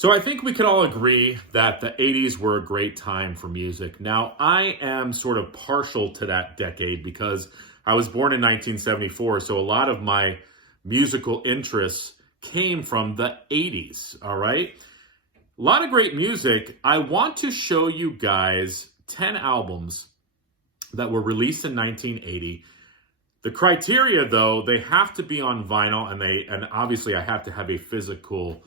So I think we can all agree that the 80s were a great time for music. Now, I am sort of partial to that decade because I was born in 1974, so a lot of my musical interests came from the 80s, all right? A lot of great music. I want to show you guys 10 albums that were released in 1980. The criteria, though, they have to be on vinyl, and obviously I have to have a physical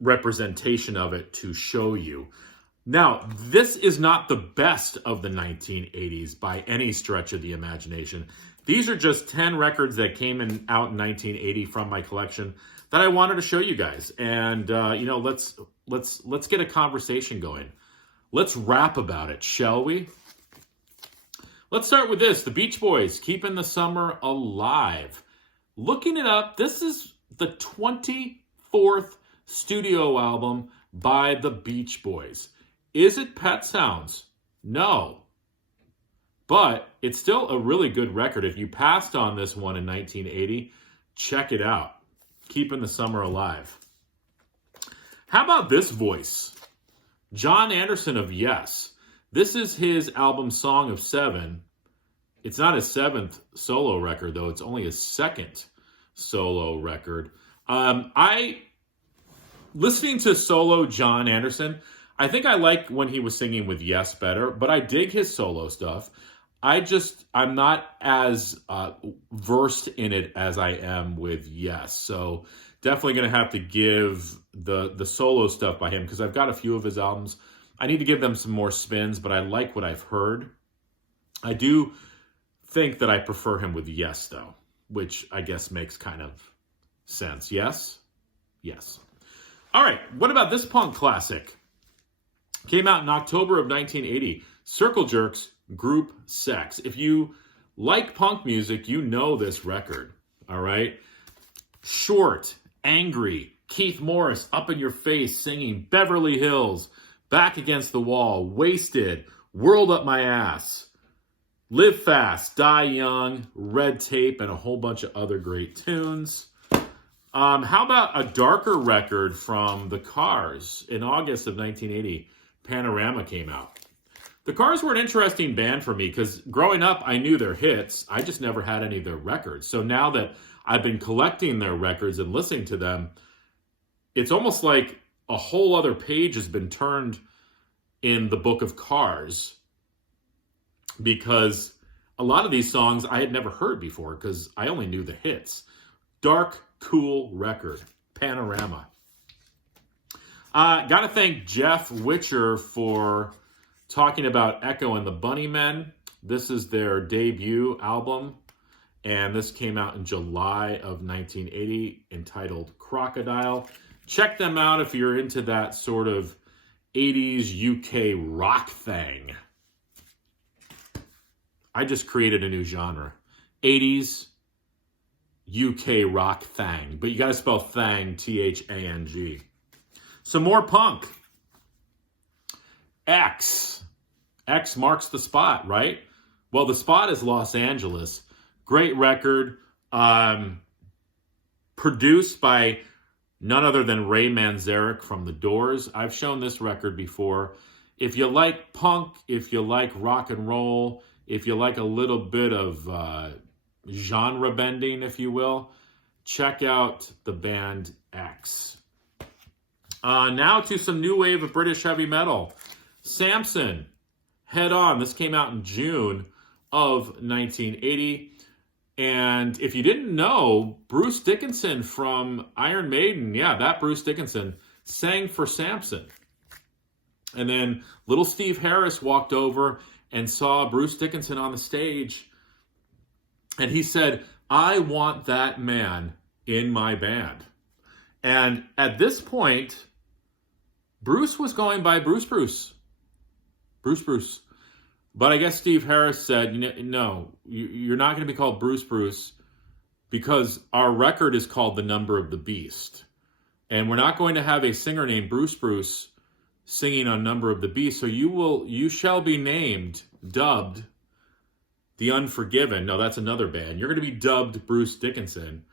representation of it to show you. Now, this is not the best of the 1980s by any stretch of the imagination. These are just 10 records that came out in 1980 from my collection that I wanted to show you guys. And let's get a conversation going. Let's rap about it, shall we? Let's start with this. The Beach Boys, Keeping the Summer Alive. Looking it up, this is the 24th studio album by the Beach Boys. Is it Pet Sounds? No. But it's still a really good record. If you passed on this one in 1980, check it out. Keeping the Summer Alive. How about this voice? John Anderson of Yes. This is his album Song of Seven. It's not his seventh solo record, though. It's only his second solo record. Listening to solo John Anderson, I think I like when he was singing with Yes better, but I dig his solo stuff. I'm not as versed in it as I am with Yes. So definitely going to have to give the solo stuff by him because I've got a few of his albums. I need to give them some more spins, but I like what I've heard. I do think that I prefer him with Yes, though, which I guess makes kind of sense. Yes? Yes. All right, what about this punk classic? Came out in October of 1980. Circle Jerks, Group Sex. If you like punk music, you know this record, all right? Short, angry, Keith Morris up in your face singing Beverly Hills, Back Against the Wall, Wasted, World Up My Ass, Live Fast, Die Young, Red Tape, and a whole bunch of other great tunes. How about a darker record from The Cars? In August of 1980, Panorama came out. The Cars were an interesting band for me because growing up, I knew their hits. I just never had any of their records. So now that I've been collecting their records and listening to them, it's almost like a whole other page has been turned in the book of Cars because a lot of these songs I had never heard before because I only knew the hits. Dark, cool record, Panorama. Got to thank Jeff Witcher for talking about Echo and the Bunnymen. This is their debut album, and this came out in July of 1980, entitled Crocodile. Check them out if you're into that sort of 80s UK rock thing. I just created a new genre. 80s UK rock thang. But you got to spell thang, T-H-A-N-G. Some more punk. X. X marks the spot, right? Well, the spot is Los Angeles. Great record. Produced by none other than Ray Manzarek from The Doors. I've shown this record before. If you like punk, if you like rock and roll, if you like a little bit of genre bending, if you will, check out the band X. Now to some new wave of British heavy metal. Samson, Head On. This came out in June of 1980. And if you didn't know, Bruce Dickinson from Iron Maiden, yeah, that Bruce Dickinson, sang for Samson. And then little Steve Harris walked over and saw Bruce Dickinson on the stage. And he said, I want that man in my band. And at this point, Bruce was going by Bruce. But I guess Steve Harris said, no, you're not going to be called Bruce because our record is called The Number of the Beast. And we're not going to have a singer named Bruce singing on Number of the Beast. So you shall be dubbed The Unforgiven. No, that's another band. You're going to be dubbed Bruce Dickinson.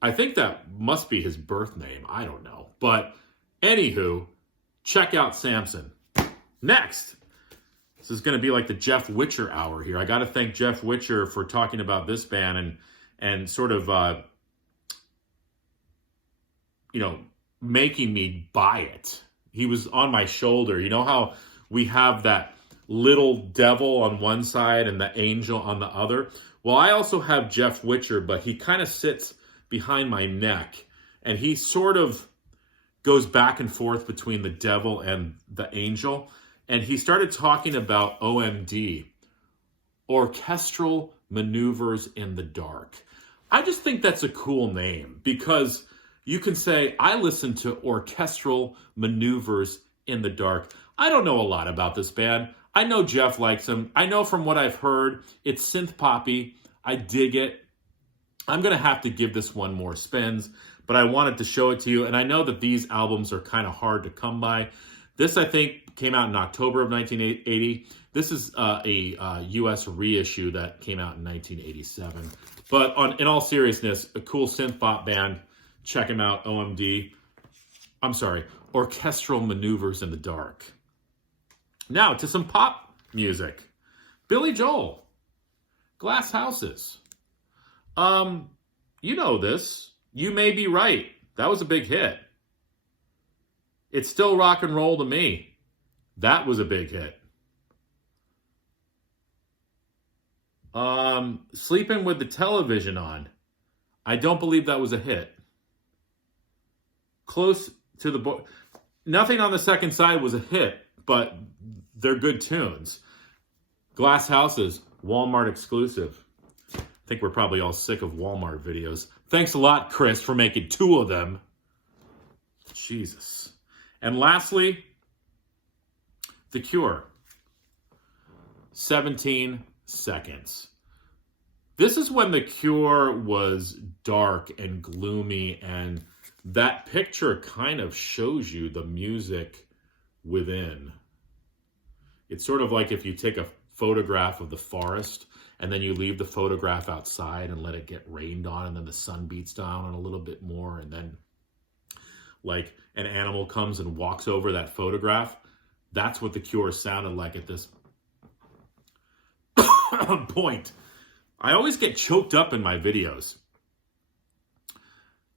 I think that must be his birth name. I don't know. But Anywho, check out Samson. Next, this is going to be like the Jeff Witcher hour here. I got to thank Jeff Witcher for talking about this band and sort of, making me buy it. He was on my shoulder. You know how we have that little devil on one side and the angel on the other? Well, I also have Jeff Witcher, but he kind of sits behind my neck, and he sort of goes back and forth between the devil and the angel. And he started talking about OMD, Orchestral Maneuvers in the Dark. I just think that's a cool name because you can say, I listen to Orchestral Maneuvers in the Dark. I don't know a lot about this band. I know Jeff likes them. I know from what I've heard, it's synth poppy. I dig it. I'm going to have to give this one more spins, but I wanted to show it to you. And I know that these albums are kind of hard to come by. This, I think, came out in October of 1980. This is a U.S. reissue that came out in 1987. But in all seriousness, a cool synth pop band. Check them out, OMD. I'm sorry, Orchestral Maneuvers in the Dark. Now to some pop music. Billy Joel, Glass Houses. You know this. You May Be Right. That was a big hit. It's Still Rock and Roll to Me. That was a big hit. Sleeping with the Television On. I don't believe that was a hit. Close to the book. Nothing on the Second Side was a hit, but they're good tunes. Glass Houses, Walmart exclusive. I think we're probably all sick of Walmart videos. Thanks a lot, Chris, for making 2 of them. Jesus. And lastly, The Cure. 17 Seconds. This is when The Cure was dark and gloomy, and that picture kind of shows you the music within. It's sort of like if you take a photograph of the forest and then you leave the photograph outside and let it get rained on, and then the sun beats down on a little bit more, and then like an animal comes and walks over that photograph. That's what The Cure sounded like at this point. I always get choked up in my videos.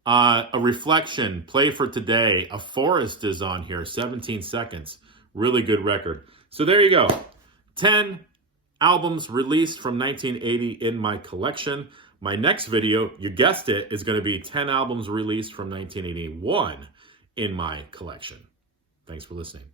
A Reflection, Play for Today, A Forest is on here, 17 Seconds. Really good record. So there you go. 10 albums released from 1980 in my collection. My next video, you guessed it, is going to be 10 albums released from 1981 in my collection. Thanks for listening.